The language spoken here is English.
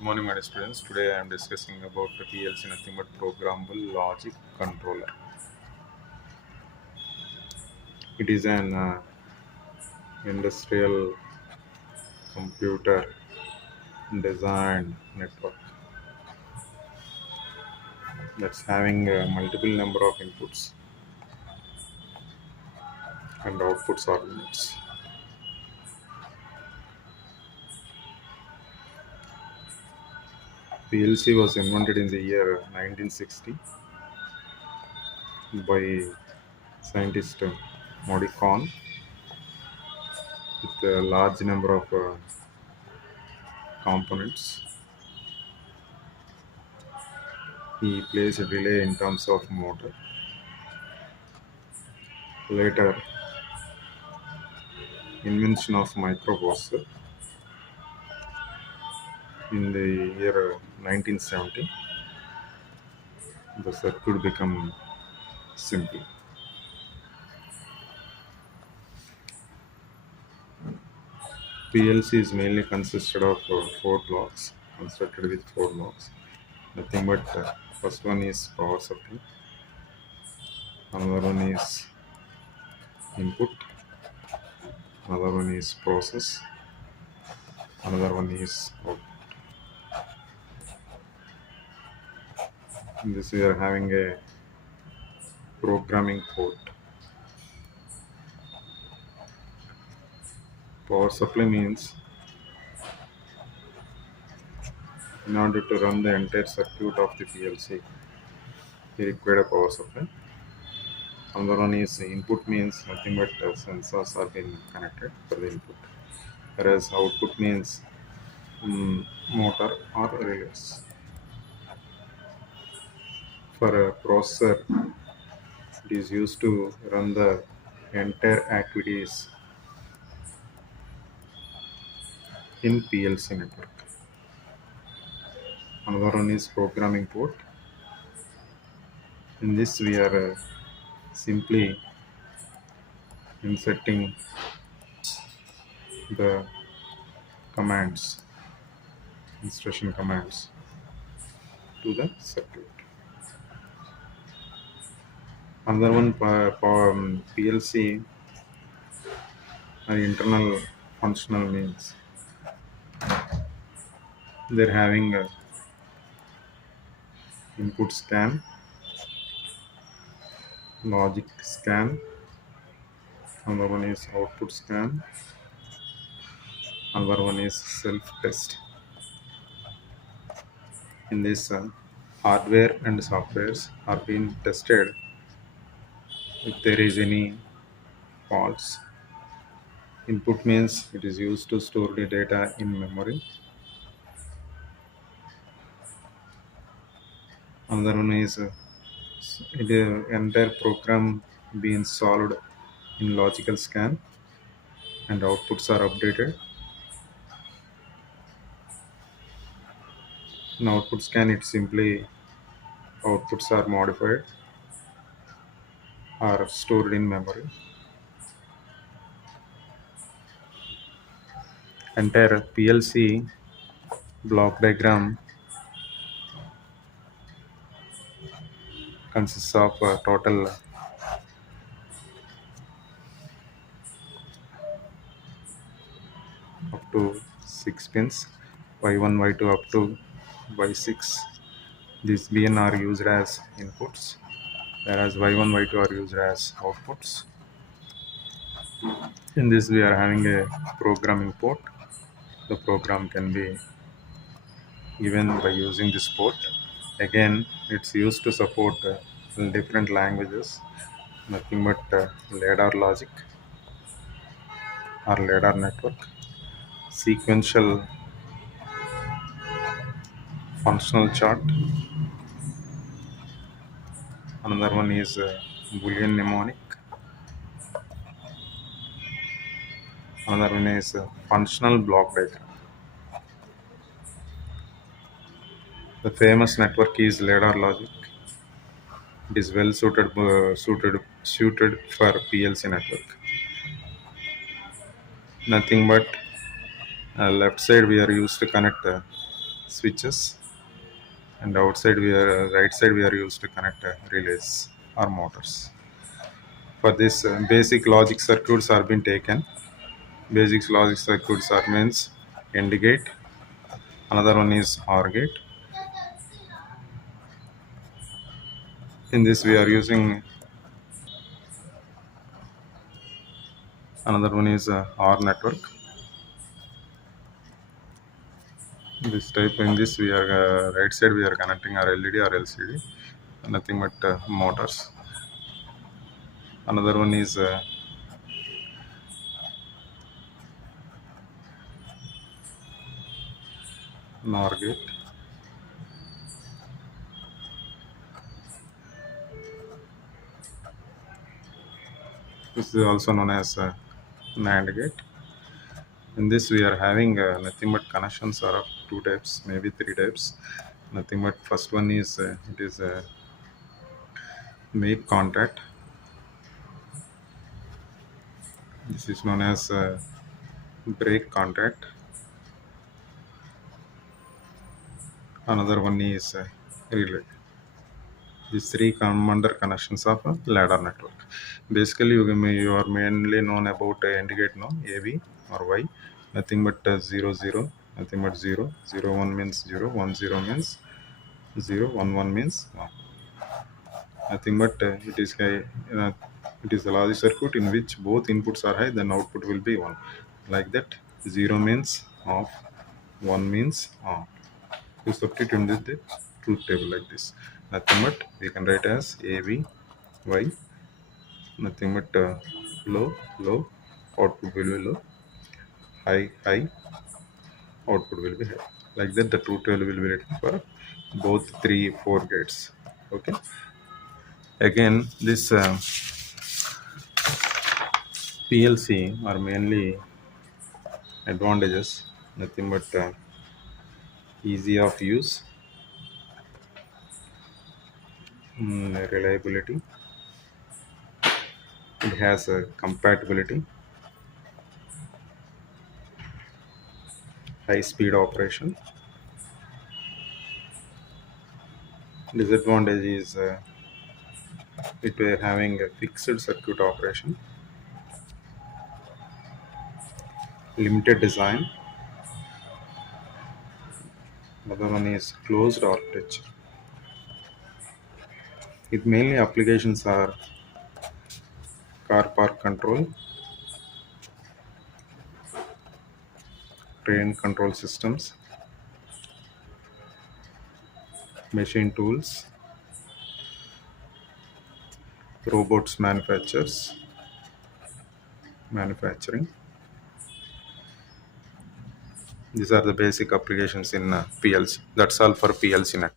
Good morning, my dear students. Today I am discussing about the PLC, nothing but programmable logic controller. It is an industrial computer designed network that's having a multiple number of inputs and outputs or units. PLC was invented in the year 1960 by scientist Modi Khan with a large number of components. He placed a relay in terms of motor. Later, invention of microprocessor in the year 1970, the circuit become simple. PLC is mainly consisted of four blocks, constructed with four blocks. Nothing but first one is power supply, another one is input, another one is process, another one is output. In this we are having a programming port. Power supply means in order to run the entire circuit of the PLC, we require a power supply. Another one is input means nothing but sensors are being connected for the input. Whereas output means motor or relays. For a processor, it is used to run the entire activities in PLC network. Another one is programming port. In this, we are simply inserting the commands, instruction commands to the circuit. Another one, PLC or internal functional means they're having a input scan, logic scan, another one is output scan, another one is self test. In this, hardware and softwares are being tested if there is any faults. Input means it is used to store the data in memory. Another one is the entire program being solved in logical scan and outputs are updated. In output scan, it simply outputs are modified or stored in memory. Entire PLC block diagram consists of a total up to 6 pins, y1 y2 up to y6. These bn are used as inputs, whereas y1 y2 are used as outputs. In this we are having a programming port. The program can be given by using this port. Again, it's used to support different languages, nothing but ladder logic or ladder network, sequential functional chart. Another one is Boolean mnemonic. Another one is functional block diagram. The famous network is ladder logic. It is well suited for PLC network. Nothing but left side we are used to connect switches, and outside we are right side we are used to connect relays or motors. For this, basic logic circuits are being taken. Basic logic circuits are means AND gate. Another one is OR gate. In this we are using another one is OR network. This type, in this we are right side we are connecting our LED or LCD, nothing but motors. Another one is NOR gate. This is also known as NAND gate. In this we are having nothing but connections are of two types, maybe three types. Nothing but first one is it is a make contact. This is known as break contact. Another one is relay. These three come under connections of a ladder network. Basically, you are mainly known about indicate no AV or Y. Nothing but 0 0. Nothing but 0 0 1 means 0 1 0 means 0 1 1 means 1. Nothing but it is a logic circuit in which both inputs are high, then output will be 1. Like that, 0 means off, 1 means on. You substitute the truth table like this. Nothing but we can write as AV Y. Nothing but low low, output will be low, high high, output will be high. Like that, the truth table will be written for both 3 4 gates. Okay. Again, this PLC are mainly advantages. Nothing but easy of use, reliability. It has a compatibility, high speed operation. Disadvantage is it were having a fixed circuit operation, limited design. Another one is closed architecture. Its mainly applications are car park control, train control systems, machine tools, robots manufacturing. These are the basic applications in PLC. That's all for PLC net.